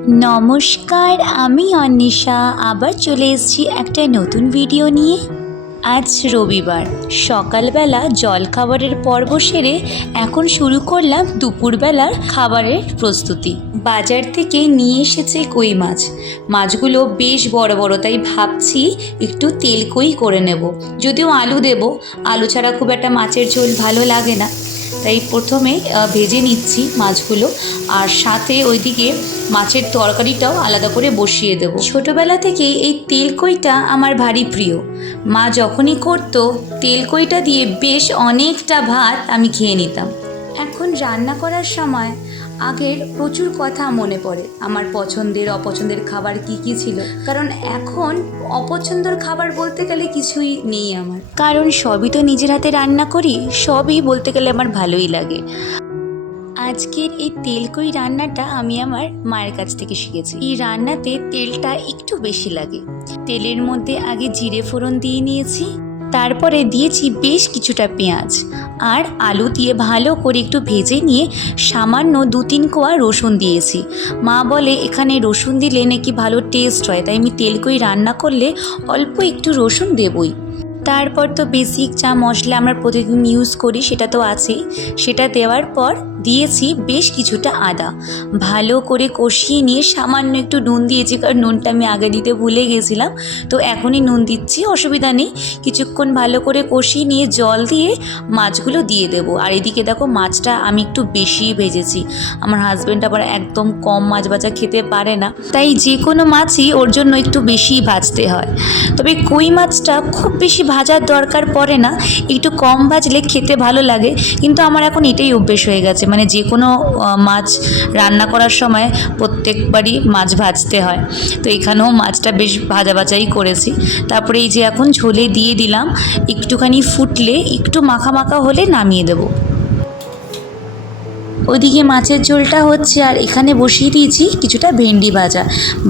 নমস্কার, আমি অন্বেষা আবার চলে এসেছি একটা নতুন ভিডিও নিয়ে। আজ রবিবার সকালবেলা জলখাবারের পর্ব সেরে এখন শুরু করলাম দুপুরবেলার খাবারের প্রস্তুতি। বাজার থেকে নিয়ে এসেছে কই মাছ। মাছগুলো বেশ বড় বড়, তাই ভাবছি একটু তেল কই করে নেব। যদিও আলু দেব, আলু ছাড়া খুব একটা মাছের ঝোল ভালো লাগে না, তাই প্রথমে ভেজে নিচ্ছি মাছগুলো, আর সাথে ওইদিকে মাছের তরকারিটাও আলাদা করে বসিয়ে দেব। ছোটোবেলা থেকেই এই তেলকইটা আমার ভারী প্রিয়। মা যখনই করতো তেলকইটা দিয়ে বেশ অনেকটা ভাত আমি খেয়ে নিতাম। এখন রান্না করার সময় আগের প্রচুর কথা মনে পড়ে, আমার পছন্দের অপছন্দের খাবার কি কি ছিল। কারণ এখন অপছন্দের খাবার বলতে গেলে কিছুই নেই আমার, কারণ সবই তো নিজের হাতে রান্না করি, সবই বলতে গেলে আমার ভালোই লাগে। আজকের এই তেলকই রান্নাটা আমি আমার মায়ের কাছ থেকে শিখেছি। এই রান্নাতে তেলটা একটু বেশি লাগে। তেলের মধ্যে আগে জিরে ফোড়ন দিয়ে নিয়েছি, তারপরে দিয়েছি বেশ কিছুটা পেঁয়াজ আর আলু দিয়ে ভালো করে একটু ভেজে নিয়ে সামান্য 2-3 কোয়া রসুন দিয়েছি। মা বলে এখানে রসুন দিলে নাকি ভালো টেস্ট হয়, তাই আমি তেলকই রান্না করলে অল্প একটু রসুন দেবই। তারপর তো বেসিক যা মশলা আমরা প্রতিদিন ইউজ করি সেটা তো আছেই, সেটা দেওয়ার পর দিয়েছি বেশ কিছুটা আদা। ভালো করে কষিয়ে নিয়ে সামান্য একটু নুন দিয়েছি, কারণ নুনটা আমি আগে দিতে ভুলে গেছিলাম, তো এখনই নুন দিচ্ছি, অসুবিধা নেই। কিছুক্ষণ ভালো করে কষিয়ে নিয়ে জল দিয়ে মাছগুলো দিয়ে দেবো। আর এদিকে দেখো মাছটা আমি একটু বেশিই ভেজেছি। আমার হাজব্যান্ড আবার একদম কম মাছ ভাজা খেতে পারে না, তাই যে কোনো মাছই ওর জন্য একটু বেশিই ভাজতে হয়। তবে কই মাছটা খুব বেশি ভাজার দরকার পড়ে না, একটু কম ভাজলে খেতে ভালো লাগে। কিন্তু আমার এখন এটাই অভ্যেস হয়ে গেছে, মানে যে কোনো মাছ রান্না করার সময় প্রত্যেকবারই মাছ ভাজতে হয়, তো এখানেও মাছটা বেশ ভাজা ভাজাই করেছি। তারপরে এই যে এখন ঝোলে দিয়ে দিলাম, একটুখানি ফুটলে একটু মাখা মাখা হলে নামিয়ে দেবো। ওইদিকে মাছের ঝোলটা হচ্ছে, আর এখানে বসিয়ে দিয়েছি কিছুটা ভেন্ডি ভাজা।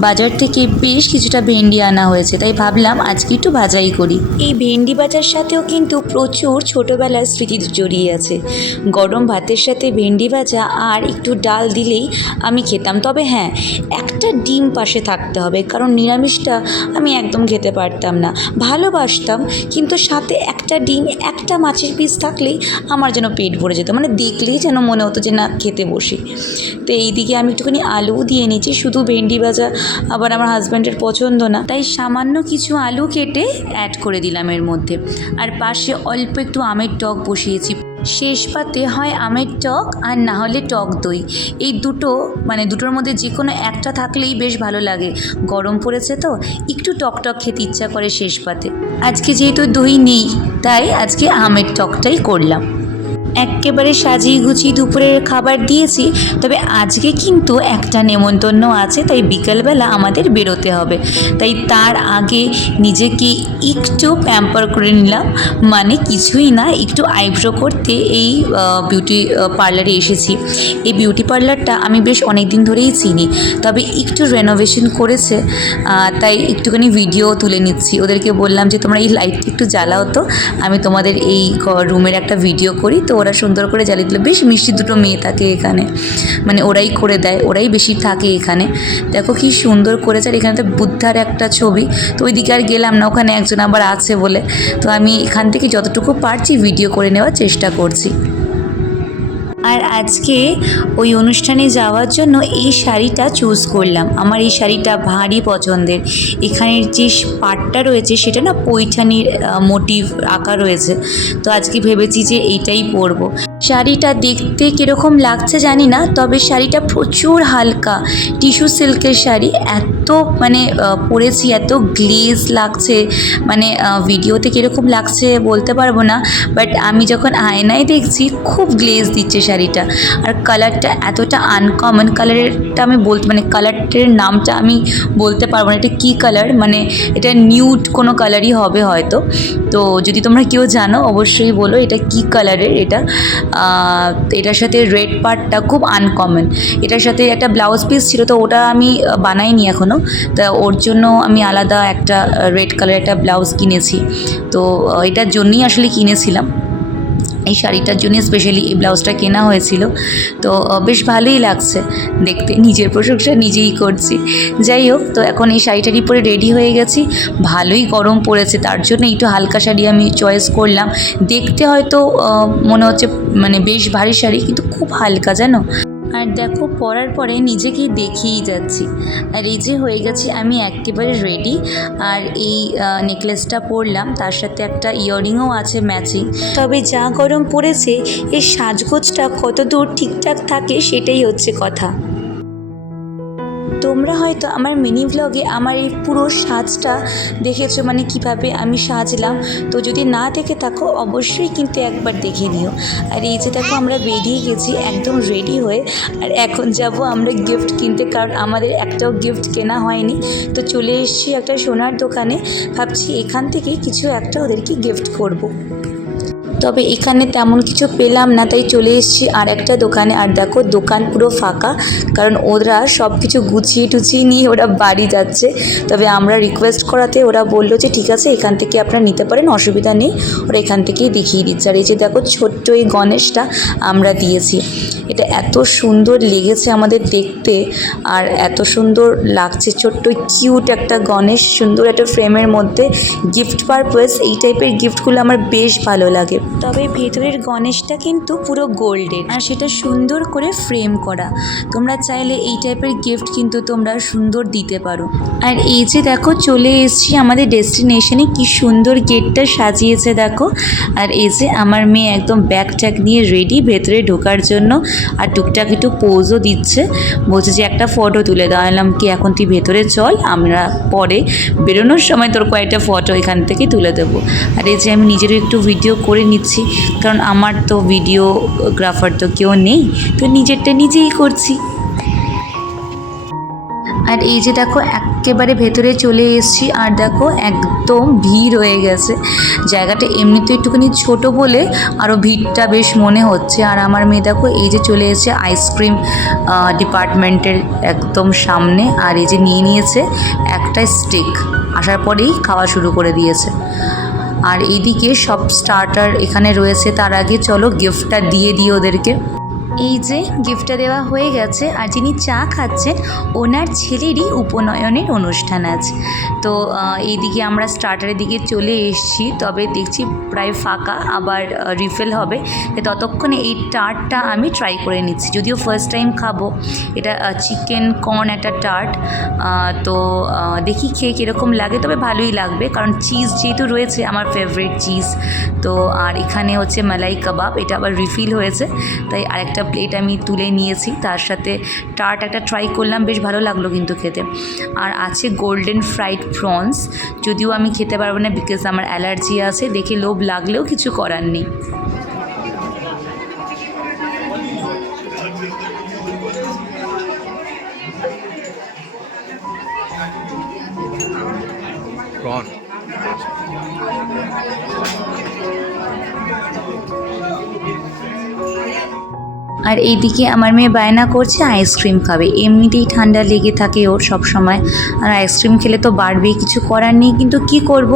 বাজার থেকে বেশ কিছুটা ভেন্ডি আনা হয়েছে, তাই ভাবলাম আজকে একটু ভাজাই করি। এই ভেন্ডি ভাজার সাথেও কিন্তু প্রচুর ছোটোবেলার স্মৃতি জড়িয়ে আছে। গরম ভাতের সাথে ভেন্ডি ভাজা আর একটু ডাল দিলেই আমি খেতাম। তবে হ্যাঁ, একটা ডিম পাশে থাকতে হবে, কারণ নিরামিষটা আমি একদম খেতে পারতাম না। ভালোবাসতাম, কিন্তু সাথে একটা ডিম, একটা মাছের পিস থাকলেই আমার যেন পেট ভরে যেত, মানে দেখলেই যেন মনে হতো যে না খেতে বসি। তো এইদিকে আমি একটুখানি আলু দিয়ে নিয়েছি, শুধু ভেন্ডি ভাজা আবার আমার হাজব্যান্ডের পছন্দ না, তাই সামান্য কিছু আলু কেটে অ্যাড করে দিলাম এর মধ্যে। আর পাশে অল্প একটু আমের টক বসিয়েছি। শেষ পাতে হয় আমের টক আর না হলে টক দই, এই দুটো মানে দুটোর মধ্যে যে কোনো একটা থাকলেই বেশ ভালো লাগে। গরম পড়েছে তো একটু টক টক খেতে ইচ্ছা করে শেষ পাতে। আজকে যেহেতু দই নেই, তাই আজকে আমের টকটাই করলাম। একেবারে সাজিয়ে গুছিয়ে দুপুরের খাবার দিয়েছি। তবে আজকে কিন্তু একটা নেমন্তন্ন আছে, তাই বিকেলবেলা আমাদের বেরোতে হবে, তাই তার আগে নিজেকে একটু প্যাম্পার করে নিলাম। মানে কিছুই না, একটু আইব্রো করতে এই বিউটি পার্লারে এসেছি। এই বিউটি পার্লারটা আমি বেশ অনেক দিন ধরেই চিনি, তবে একটু রেনোভেশন করেছে, তাই একটুখানি ভিডিও তুলে নিচ্ছি। ওদেরকে বললাম যে তোমরা এই লাইটটা একটু জ্বালাও তো, আমি তোমাদের এই রুমের একটা ভিডিও করি। তো ওরা সুন্দর করে জ্বালিয়ে দিল। বেশ মিষ্টি দুটো মেয়ে থাকে এখানে, মানে ওরাই করে দেয়, ওরাই বেশি থাকে এখানে। দেখো কি সুন্দর করেছে। আর এখানে তো বুদ্ধার একটা ছবি, তো ওইদিকে আর গেলাম না, ওখানে একজন আবার আছে বলে, তো আমি এখান থেকে যতটুকু পারছি ভিডিও করে নেওয়ার চেষ্টা করছি। আর আজকে ওই অনুষ্ঠানে যাওয়ার জন্য এই শাড়িটা চুজ করলাম। আমার এই শাড়িটা ভারী পছন্দের। এখানের যে পাটটা রয়েছে সেটা না পৈঠানির মোটিভ আঁকা রয়েছে, তো আজকে ভেবেছি যে এইটাই পরবো। শাড়িটা দেখতে কীরকম লাগছে জানি না, তবে শাড়িটা প্রচুর হালকা, টিস্যু সিল্কের শাড়ি। এত মানে পরেছি এত গ্লেজ লাগছে, মানে ভিডিওতে কীরকম লাগছে বলতে পারবো না, বাট আমি যখন আয়নায় দেখছি খুব গ্লেজ দিচ্ছে শাড়িটা। আর কালারটা এতটা আনকমন, কালারটা আমি মানে কালারটার নামটা আমি বলতে পারবো না, এটা কী কালার, মানে এটা নিউড কোনো কালারই হবে হয়তো। তো যদি তোমরা কেউ জানো অবশ্যই বলো এটা কী কালারের। এটার সাথে রেড পার্টটা খুব আনকমন। এটার সাথে একটা ব্লাউজ পিস ছিল, তো ওটা আমি বানাইনি এখনও, তা ওর জন্য আমি আলাদা একটা রেড কালারের একটা ব্লাউজ কিনেছি। তো এটার জন্যই আসলে কিনেছিলাম। এই শাড়িটার জন্য স্পেশালি এই ব্লাউজটা কেনা হয়েছিল। তো বেশ ভালোই লাগছে দেখতে, নিজের প্রশংসা নিজেই করছি। যাই হোক, তো এখন এই শাড়িটারই পরে রেডি হয়ে গেছি। ভালোই গরম পড়েছে, তার জন্য একটু হালকা শাড়ি আমি চয়েস করলাম। দেখতে হয়তো মনে হচ্ছে মানে বেশ ভারী শাড়ি, কিন্তু খুব হালকা জানো। আর দেখো পরার পরে নিজেকেই দেখিয়েই যাচ্ছি। আর এই যে হয়ে গেছি আমি একেবারে রেডি। আর এই নেকলেসটা পরলাম, তার সাথে একটা ইয়াররিংও আছে ম্যাচিং। তবে যা গরম পড়েছে, এই সাজগোজটা কত দূর ঠিকঠাক থাকে সেটাই হচ্ছে কথা। তোমরা হয়তো আমার মিনি ভ্লগে আমার এই পুরো সাজটা দেখেছো, মানে কিভাবে আমি সাজলাম। তো যদি না দেখে থাকো অবশ্যই কিন্তু একবার দেখে নিও। আর এই যে দেখো আমরা বেরিয়ে গেছি একদম রেডি হয়ে। আর এখন যাব আমরা গিফট কিনতে, কারণ আমাদের একটাও গিফট কেনা হয়নি। তো চলে এসেছি একটা সোনার দোকানে, ভাবছি এখান থেকে কিছু একটা ওদেরকে গিফট করব। তবে এখানে তেমন কিছু পেলাম না, তাই চলে এসেছি আর একটা দোকানে। আর দেখো দোকান পুরো ফাঁকা, কারণ ওরা সব কিছু গুছিয়ে টুছিয়ে নিয়ে ওরা বাড়ি যাচ্ছে। তবে আমরা রিকোয়েস্ট করাতে ওরা বললো যে ঠিক আছে এখান থেকে আপনারা নিতে পারেন, অসুবিধা নেই। ওরা এখান থেকেই দেখিয়ে দিচ্ছে। আর এই যে দেখো ছোট্ট এই গণেশটা আমরা দিয়েছি, এটা এত সুন্দর লেগেছে আমাদের দেখতে, আর এত সুন্দর লাগছে। ছোট্ট কিউট একটা গণেশ, সুন্দর একটা ফ্রেমের মধ্যে, গিফট পারপাস এই টাইপের গিফটগুলো আমার বেশ ভালো লাগে। তবে ভেতরের গণেশটা কিন্তু পুরো গোল্ডের, আর সেটা সুন্দর করে ফ্রেম করা। তোমরা চাইলে এই টাইপের গিফট কিন্তু তোমরা সুন্দর দিতে পারো। আর এই যে দেখো চলে এসেছি আমাদের ডেস্টিনেশনে, কি সুন্দর গেটটা সাজিয়েছে দেখো। আর এই যে আমার মেয়ে একদম ব্যাগ ট্যাগ নিয়ে রেডি ভেতরে ঢোকার জন্য, আর টুকটাক একটু পোজও দিচ্ছে, বলছে যে একটা ফটো তুলে দেওয়া। এলাম কি এখন তুই ভেতরে চল, আমরা পরে বেরোনোর সময় তোর কয়েকটা ফটো এখান থেকে তুলে দেবো। আর এই যে আমি নিজেরও একটু ভিডিও করে নিচ্ছি, কারণ আমার তো ভিডিওগ্রাফার তো কেউ নেই, তো নিজেরটা নিজেই করছি। আর এই যে দেখো একেবারে ভেতরে চলে এসেছি, আর দেখো একদম ভিড় হয়ে গেছে। জায়গাটা এমনিতে একটুখানি ছোট বলে আরও ভিড়টা বেশ মনে হচ্ছে। আর আমার মেয়ে দেখো এই যে চলে এসেছে আইসক্রিম ডিপার্টমেন্টের একদম সামনে। আর এই যে নিয়ে নিয়েছে একটা স্টিক, আসার পরেই খাওয়া শুরু করে দিয়েছে। আর এইদিকে সব স্টার্টার এখানে রয়েছে। তার আগে চলো গিফটটা দিয়ে দিই ওদেরকে। এই যে গিফটটা দেওয়া হয়ে গেছে, আর যিনি চা খাচ্ছেন ওনার ছেলেরই উপনয়নের অনুষ্ঠান আছে। তো এইদিকে আমরা স্টার্টারের দিকে চলে এসেছি, তবে দেখছি প্রায় ফাঁকা, আবার রিফিল হবে। ততক্ষণে এই টার্টটা আমি ট্রাই করে নিচ্ছি, যদিও ফার্স্ট টাইম খাবো। এটা চিকেন কর্ন একটা টার্ট। তো দেখি খেয়ে কীরকম লাগে, তবে ভালোই লাগবে, কারণ চিজ যেহেতু রয়েছে, আমার ফেভারিট চিজ। তো আর এখানে হচ্ছে মালাই কাবাব, এটা আবার রিফিল হয়েছে, তাই আরেকটা প্লেট আমি তুলে নিয়েছি। তার সাথে টার্ট একটা ট্রাই করলাম, বেশ ভালো লাগলো কিন্তু খেতে। আর আছে গোল্ডেন ফ্রাইড প্রনস, যদিও আমি খেতে পারবো না বিকজ আমার অ্যালার্জি আছে, দেখে লোভ লাগলেও কিছু করার নেই। আর এইদিকে আমার মেয়ে বায়না করছে আইসক্রিম খাবে, এমনিতেই ঠান্ডা লেগে থাকে ওর সব সময়, আর আইসক্রিম খেলে তো বাড়বেই, কিছু করার নেই। কিন্তু কি করব,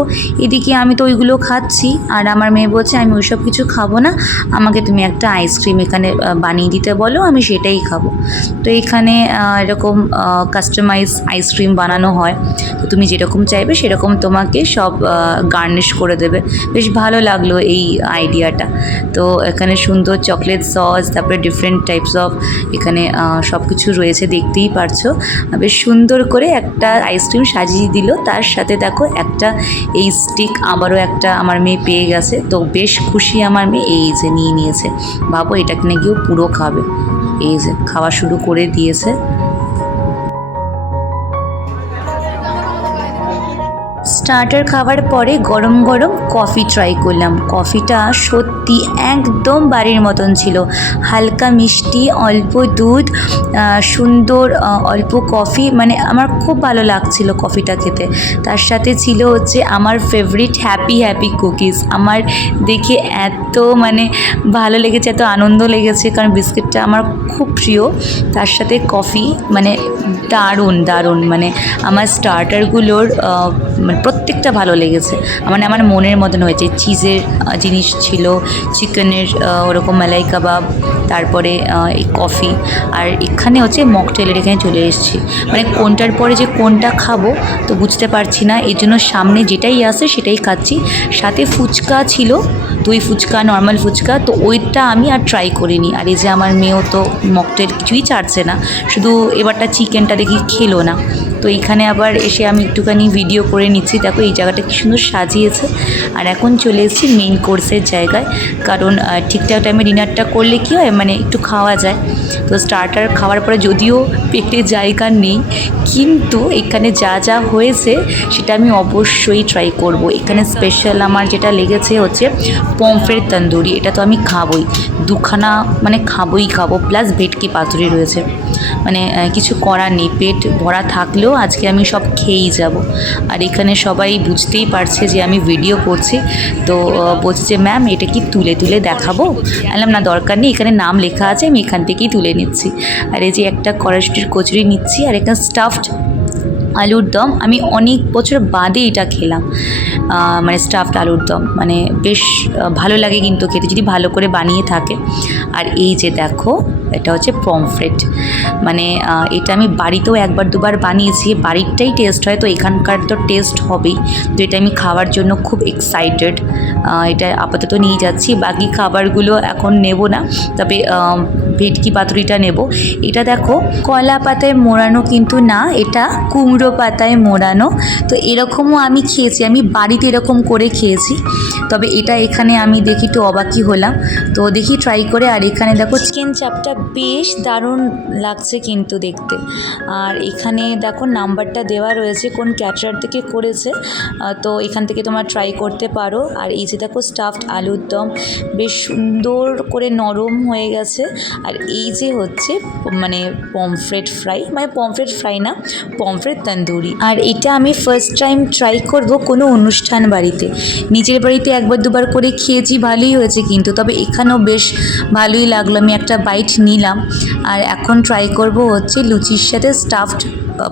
এদিকে আমি তো ওইগুলো খাচ্ছি, আর আমার মেয়ে বলছে আমি ওইসব কিছু খাবো না, আমাকে তুমি একটা আইসক্রিম এখানে বানিয়ে দিতে বলো, আমি সেটাই খাবো। তো এখানে এরকম কাস্টমাইজ আইসক্রিম বানানো হয়, তো তুমি যেরকম চাইবে সেরকম তোমাকে সব গার্নিশ করে দেবে। বেশ ভালো লাগলো এই আইডিয়াটা। তো এখানে সুন্দর চকলেট সস, তারপরে ডিফারেন্ট টাইপস অফ এখানে সব কিছু রয়েছে, দেখতেই পারছো। বেশ সুন্দর করে একটা আইসক্রিম সাজিয়ে দিল, তার সাথে দেখো একটা এই স্টিক আবারও একটা আমার মেয়ে পেয়ে গেছে। তো বেশ খুশি আমার মেয়ে, এই যে নিয়ে নিয়েছে, ভাবো এটা কিনে গিয়েও পুরো খাবে। এই যে খাওয়া শুরু করে দিয়েছে। স্টার্টার খাওয়ার পরে গরম গরম কফি ট্রাই করলাম। কফিটা সত্যি একদম বাড়ির মতন ছিল, হালকা মিষ্টি, অল্প দুধ, সুন্দর অল্প কফি, মানে আমার খুব ভালো লাগছিল কফিটা খেতে। তার সাথে ছিল হচ্ছে আমার ফেভারিট হ্যাপি হ্যাপি কুকিজ। আমার দেখে এত মানে ভালো লেগেছে, এত আনন্দ লেগেছে, কারণ বিস্কিটটা আমার খুব প্রিয়। তার সাথে কফি, মানে দারুণ দারুণ, মানে আমার স্টার্টারগুলোর মানে প্রত্যেকটা ভালো লেগেছে। মানে আমার মনের মতন হয়েছে। চিজের জিনিস ছিল, চিকেনের ওরকম মালাই কাবাব, তারপরে এই কফি, আর এখানে হচ্ছে মকটেলের এখানে চলে এসেছি। মানে কোনটার পরে যে কোনটা খাবো তো বুঝতে পারছি না, এই জন্য সামনে যেটাই আসে সেটাই খাচ্ছি। সাথে ফুচকা ছিল, দই ফুচকা, নর্মাল ফুচকা, তো ওইটা আমি আর ট্রাই করিনি। আর এই যে আমার মেয়েও তো মকটেল কিছুই চাটছে না, শুধু এবারটা চিকেনটা দেখি খেলো না। তো এইখানে আবার এসে আমি একটুখানি ভিডিও করে নিচ্ছি। দেখো এই জায়গাটা কি সুন্দর সাজিয়েছে। আর এখন চলে এসেছি মেইন কোর্সের জায়গায়, কারণ ঠিকঠাক টাইমে ডিনারটা করলে কী হয়, মানে একটু খাওয়া যায়। তো স্টার্টার খাওয়ার পরে যদিও পেটে জায়গা নেই, কিন্তু এখানে যা যা হয়েছে সেটা আমি অবশ্যই ট্রাই করব। এখানে স্পেশাল আমার যেটা লেগেছে হচ্ছে পমফ্রেট তন্দুরি, এটা তো আমি খাবই, দুখানা মানে খাবো, প্লাস ভেটকি পাতুরি রয়েছে। মানে কিছু করার নেই, পেট ভরা থাকলেও আজকে আমি সব খেয়েই যাব। আর এখানে সবাই বুঝতেই পারছে যে আমি ভিডিও করছি, তো বলছে যে ম্যাম এটা কি তুলে দেখাবো? বললাম না, দরকার নেই, এখানে নাম লেখা আছে, আমি এখান থেকেই তুলে নিচ্ছি। আর এই যে একটা কড়াইশুঁটির কচুরি নিচ্ছি, আর এখানে স্টাফড আলুর দম, আমি অনেক বছর বাদে এটা খেলাম। মানে স্টাফড আলুর দম মানে বেশ ভালো লাগে কিন্তু খেতে, যদি ভালো করে বানিয়ে থাকে। আর এই যে দেখো, এটা হচ্ছে পমফ্রেট, মানে এটা আমি বাড়িতেও একবার দুবার বানিয়েছি, বাড়িরটাই টেস্ট হয়, তো এখানকার তো টেস্ট হবেই। তো এটা আমি খাওয়ার জন্য খুব এক্সাইটেড। এটা আপাতত নিয়ে যাচ্ছি, বাকি খাবারগুলো এখন নেব না, তবে ভেটকি পাতুরিটা নেব। এটা দেখো কলা পাতায় মোড়ানো কিন্তু না, এটা কুমড়ো পাতায় মোড়ানো। তো এরকমও আমি খেয়েছি, আমি বাড়িতে এরকম করে খেয়েছি, তবে এটা এখানে আমি দেখি একটু অবাকই হলাম। তো দেখি ট্রাই করে। আর এখানে দেখো চিকেন চাপটা বেশ দারুণ লাগছে কিন্তু দেখতে। আর এখানে দেখো নাম্বারটা দেওয়া রয়েছে, কোন ক্যাটারার থেকে করেছে, তো এখান থেকে তোমরা ট্রাই করতে পারো। আর এই যে দেখো স্টাফড আলুর দম, বেশ সুন্দর করে নরম হয়ে গেছে। আর এই যে হচ্ছে মানে পমফ্রেট ফ্রাই, মানে পমফ্রেট ফ্রাই না, পমফ্রেট তন্দুরি। আর এটা আমি ফার্স্ট টাইম ট্রাই করব কোনো অনুষ্ঠান বাড়িতে। নিজের বাড়িতে একবার দুবার করে খেয়েছি, ভালোই হয়েছে কিন্তু, তবে এখানেও বেশ ভালোই লাগলো। আমি একটা বাইট নিলাম। আর এখন ট্রাই করব হচ্ছে লুচির সাথে স্টাফড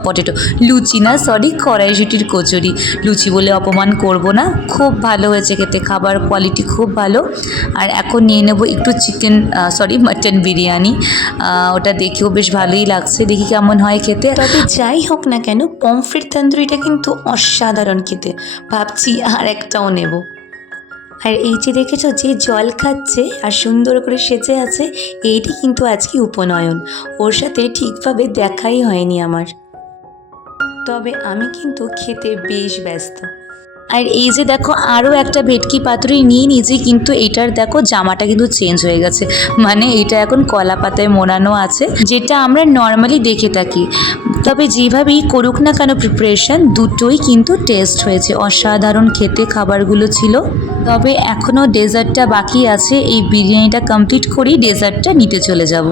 পটেটো, লুচি না সরি, কড়াইশুঁটির কচুরি। লুচি বলে অপমান করব না, খুব ভালো হয়েছে খেতে, খাবার কোয়ালিটি খুব ভালো। আর এখন নিয়ে নেব একটু চিকেন মাটন বিরিয়ানি, ওটা দেখেও বেশ ভালোই লাগছে, দেখি কেমন হয় খেতে। তবে যাই হোক না কেন, পমফ্রেট তন্দুরিটা কিন্তু অসাধারণ খেতে, ভাবছি আর একটাও নেব। আর এই যে দেখেছো যে জল খাচ্ছে আর সুন্দর করে সেজে আছে, এইটি কিন্তু আজকে উপনয়ন, ওর সাথে ঠিকভাবে দেখাই হয়নি আমার, তবে আমি কিন্তু খেতে বেশ ব্যস্ত। আর এই যে দেখো আরও একটা ভেটকি পাতুরি নিয়ে নিয়েছি, কিন্তু এইটার দেখো জামাটা কিন্তু চেঞ্জ হয়ে গেছে, মানে এটা এখন কলা পাতায় মোড়ানো আছে, যেটা আমরা নর্মালি দেখে থাকি। তবে যেভাবেই করুক না কেন প্রিপারেশন, দুটোই কিন্তু টেস্ট হয়েছে, অসাধারণ খেতে খাবারগুলো ছিল। তবে এখনও ডেজার্টটা বাকি আছে, এই বিরিয়ানিটা কমপ্লিট করেই ডেজার্টটা নিতে চলে যাব।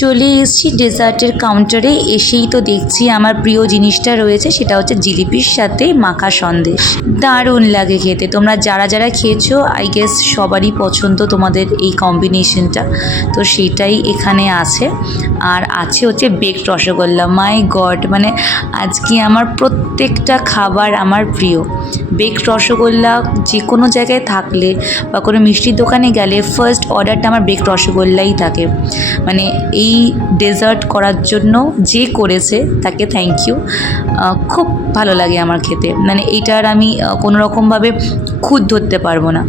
চলে এসেছি ডেজার্টের কাউন্টারে। এসেই তো দেখছি আমার প্রিয় জিনিসটা রয়েছে, সেটা হচ্ছে জিলিপির সাথে মাখা সন্দেশ। দারুণ লাগে খেতে, তোমরা যারা যারা খেয়েছো আই গেস সবারই পছন্দ তোমাদের এই কম্বিনেশনটা, তো সেটাই এখানে আছে। আর আছে হচ্ছে বেকড রসগোল্লা, মাই গড, মানে আজকে আমার প্রত্যেকটা খাবার আমার প্রিয়। বেকড রসগোল্লা যে কোনো জায়গায় থাকলে বা কোনো মিষ্টির দোকানে গেলে ফার্স্ট অর্ডারটা আমার বেকড রসগোল্লাই থাকে। মানে এই ডেজার্ট করার জন্য যে করেছে তাকে থ্যাংক ইউ, খুব ভালো লাগে আমার খেতে, মানে এইটার আমি কোনো রকমভাবে খুঁত ধরতে পারবো না।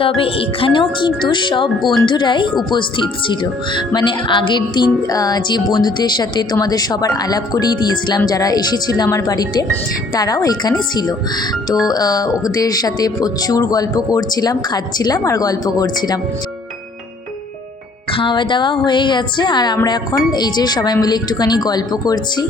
তবে এখানেও কিন্তু সব বন্ধুরাই উপস্থিত ছিল, মানে আগের দিন যে বন্ধুদের সাথে তোমাদের সবার আলাপ করিয়ে দিয়েছিলাম, যারা এসেছিল আমার বাড়িতে, তারাও এখানে ছিল। তো ওদের সাথে প্রচুর গল্প করছিলাম, খাচ্ছিলাম আর গল্প করছিলাম। খাওয়া দাওয়া হয়ে গেছে, আর আমরা এখন এই যে সবাই মিলে একটুখানি গল্প করছি।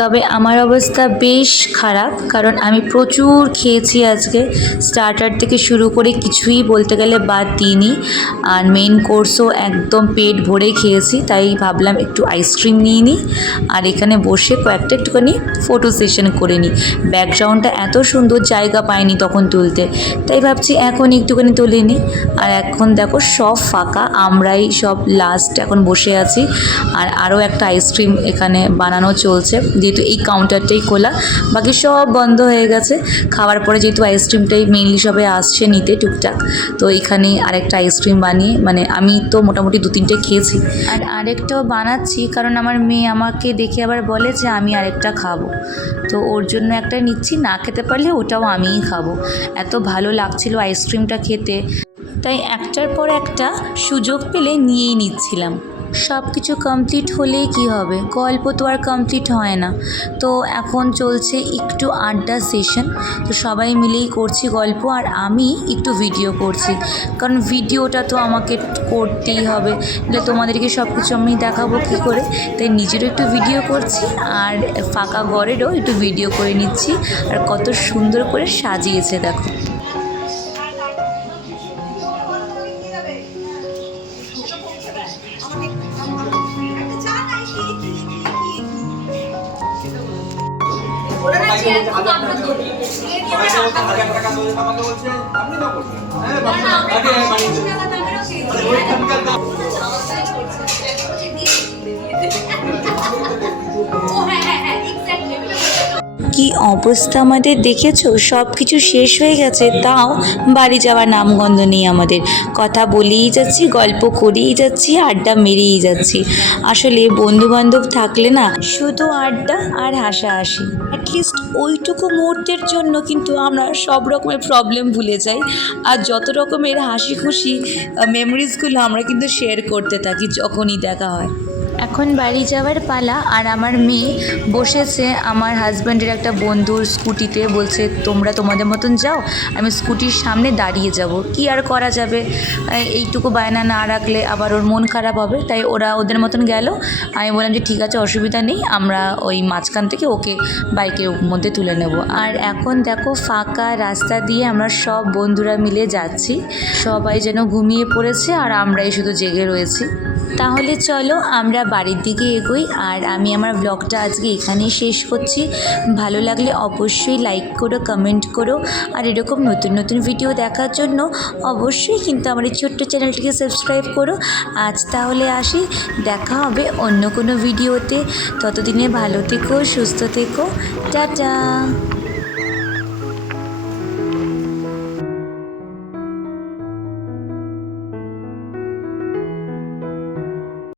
তবে আমার অবস্থা বেশ খারাপ, কারণ আমি প্রচুর খেয়েছি আজকে। স্টার্টার থেকে শুরু করে কিছুই বলতে গেলে বাদ দিইনি, আর মেন কোর্সও একদম পেট ভরে খেয়েছি। তাই ভাবলাম একটু আইসক্রিম নিয়ে নিই, আর এখানে বসে কয়েকটা একটুখানি ফটো সেশন করে নিই। ব্যাকগ্রাউন্ডটা এত সুন্দর, জায়গা পাইনি তখন তুলতে, তাই ভাবছি এখন একটুখানি তুলে নিই। আর এখন দেখো সব ফাঁকা, আমরাই সব লাস্ট এখন বসে আছি। আর আরও একটা আইসক্রিম এখানে বানানো চলছে, যেহেতু এই কাউন্টারটাই খোলা, বাকি সব বন্ধ হয়ে গেছে। খাওয়ার পরে যেহেতু আইসক্রিমটাই মেইনলি সবাই আসছে নিতে টুকটাক, তো এখানে আরেকটা আইসক্রিম বানিয়ে, মানে আমি তো মোটামুটি 2-3টে খেয়েছি, আর আরেকটাও বানাচ্ছি, কারণ আমার মেয়ে আমাকে দেখে আবার বলে যে আমি আরেকটা খাবো। তো ওর জন্য একটা নিচ্ছি, না খেতে পারলে ওটাও আমিই খাবো। এত ভালো লাগছিল আইসক্রিমটা খেতে, তাই একটার পর একটা সুযোগ পেলে নিয়েই নিচ্ছিলাম। সব কিছু কমপ্লিট হলেই কি হবে, গল্প তো আর কমপ্লিট হয় না। তো এখন চলছে একটু আড্ডা সেশন, তো সবাই মিলেই করছি গল্প, আর আমি একটু ভিডিও করছি, কারণ ভিডিওটা তো আমাকে করতেই হবে, એટલે তোমাদেরকে সব কিছু আমি দেখাবো কী করে। তাই নিজেরও একটু ভিডিও করছি, আর ফাঁকা ঘরেরও একটু ভিডিও করে নিচ্ছি। আর কত সুন্দর করে সাজিয়েছে দেখো। কি অবস্থা আমাদের দেখেছো, সব কিছু শেষ হয়ে গেছে, তাও বাড়ি যাওয়ার নামগন্ধ নেই আমাদের। কথা বলেই যাচ্ছি, গল্প করেই যাচ্ছি, আড্ডা মেরেই যাচ্ছি। আসলে বন্ধুবান্ধব থাকলে না শুধু আড্ডা আর হাসাহাসি, অ্যাটলিস্ট ওইটুকু মুহূর্তের জন্য কিন্তু আমরা সব রকমের প্রবলেম ভুলে যাই, আর যত রকমের হাসি খুশি মেমোরিজগুলো আমরা কিন্তু শেয়ার করতে থাকি যখনই দেখা হয়। এখন বাড়ি যাওয়ার পালা, আর আমার মেয়ে বসেছে আমার হাজব্যান্ডের একটা বন্ধুর স্কুটিতে, বলছে তোমরা তোমাদের মতন যাও, আমি স্কুটির সামনে দাঁড়িয়ে যাব। কি আর করা যাবে, এইটুকু বায়না না রাখলে আবার ওর মন খারাপ হবে, তাই ওরা ওদের মতন গেল। আমি বললাম যে ঠিক আছে, অসুবিধা নেই, আমরা ওই মাঝখান থেকে ওকে বাইকের মধ্যে তুলে নেব। আর এখন দেখো ফাঁকা রাস্তা দিয়ে আমরা সব বন্ধুরা মিলে যাচ্ছি, সবাই যেন ঘুমিয়ে পড়েছে আর আমরাই শুধু জেগে রয়েছি। তাহলে চলো আমরা বাড়ির দিকে এগোই, আর আমি আমার ব্লগটা আজকে এখানেই শেষ করছি। ভালো লাগলে অবশ্যই লাইক করো, কমেন্ট করো, আর এরকম নতুন নতুন ভিডিও দেখার জন্য অবশ্যই কিন্তু আমার এই ছোট্ট চ্যানেলটিকে সাবস্ক্রাইব করো। আজ তাহলে আসি, দেখা হবে অন্য কোনো ভিডিওতে। ততদিনে ভালো থেকো, সুস্থ থেকো, টাটা।